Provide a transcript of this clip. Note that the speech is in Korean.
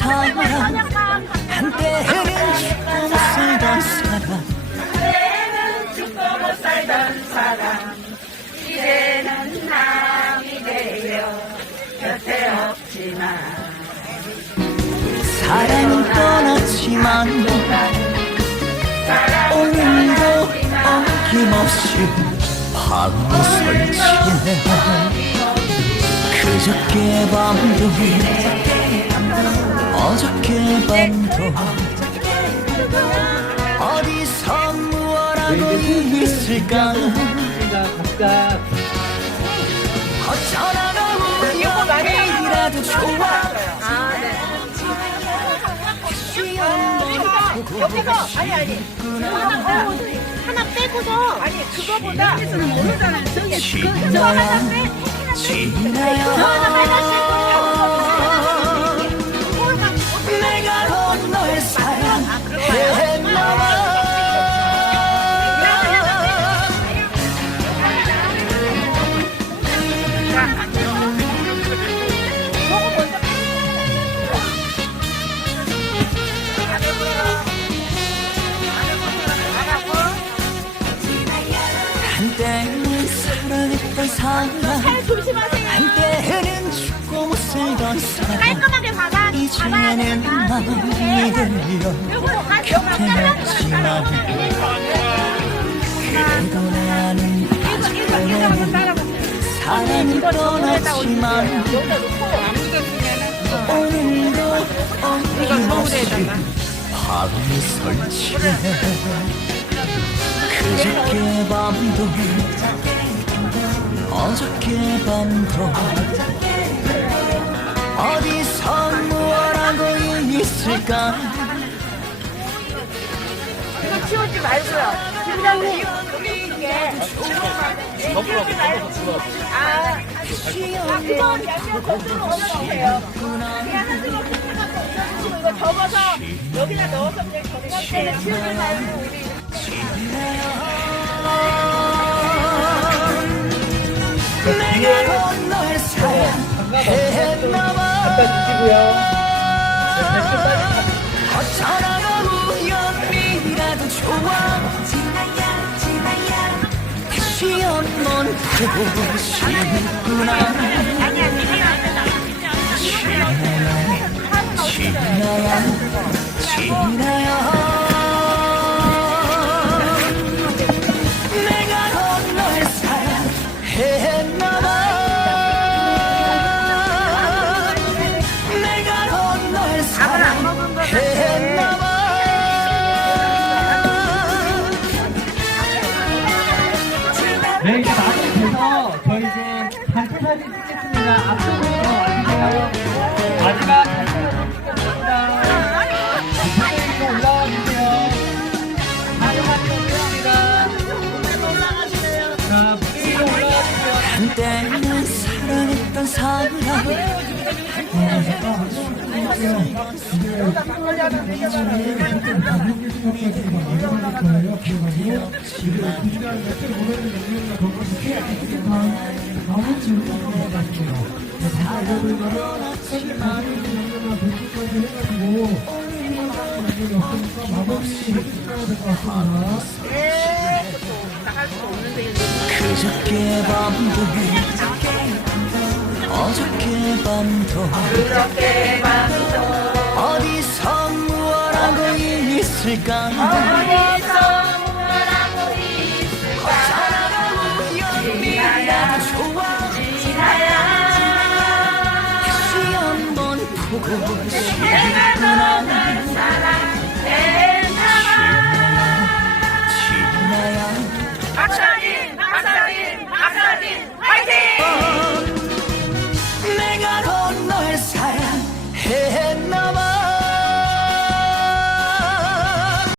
한때는 사람 한때는 죽고 못 살던 사람 때는 죽고 못 살던 사람 이제는 남이 되어 곁에 없지만 사랑은 떠났지만 오늘도 어김없이 밤을 설치네 그저께 밤도 어저께 밤도 어디서 무엇하고 있을까 어쩌다가 우연이라도 좋아. 여기서 아니 아니 하나 빼고 하나 빼고서 아니 그거보다 모르잖아요 저기 그거 하나 빼 지나요. 내가 한때는 사랑했던 사람 조심하세요 한때는 죽고 못 살던 사람 깔끔하게 받아 이제는 마음이 들려 곁에 없지만 그래도 나는 아직도 사랑이 떠났지만 오늘도 어김없이 밤을 설치네 그저께 밤도 어저께 밤도 어디서 무엇하고 있을까? 이거 치우지 말고요. 팀장님 치우지 말고. 아 양념 건조로 올려주세요. 그냥 한 주먹 뜯어서 이거 접어서 여기다 넣어서 그냥 건강대에 치우지 말고 우리 내가 널 사랑했나봐 어쩌다가 우연이라도 좋아 다시 한번 보고 싶구나 지나야 지나야 내가 사진 찍겠습니다. 앞쪽으로. 마지막 단체 사진 찍겠습니다. 이쪽으로 올라와 주세요. 사진관이 오겠습니다. 자, 무대 위로 올라와 주세요. 한때는 사랑했던 사람 그저께 밤도 어저께 밤도 그렇게 밤도 어디서 무엇하고 있을까 Yeah.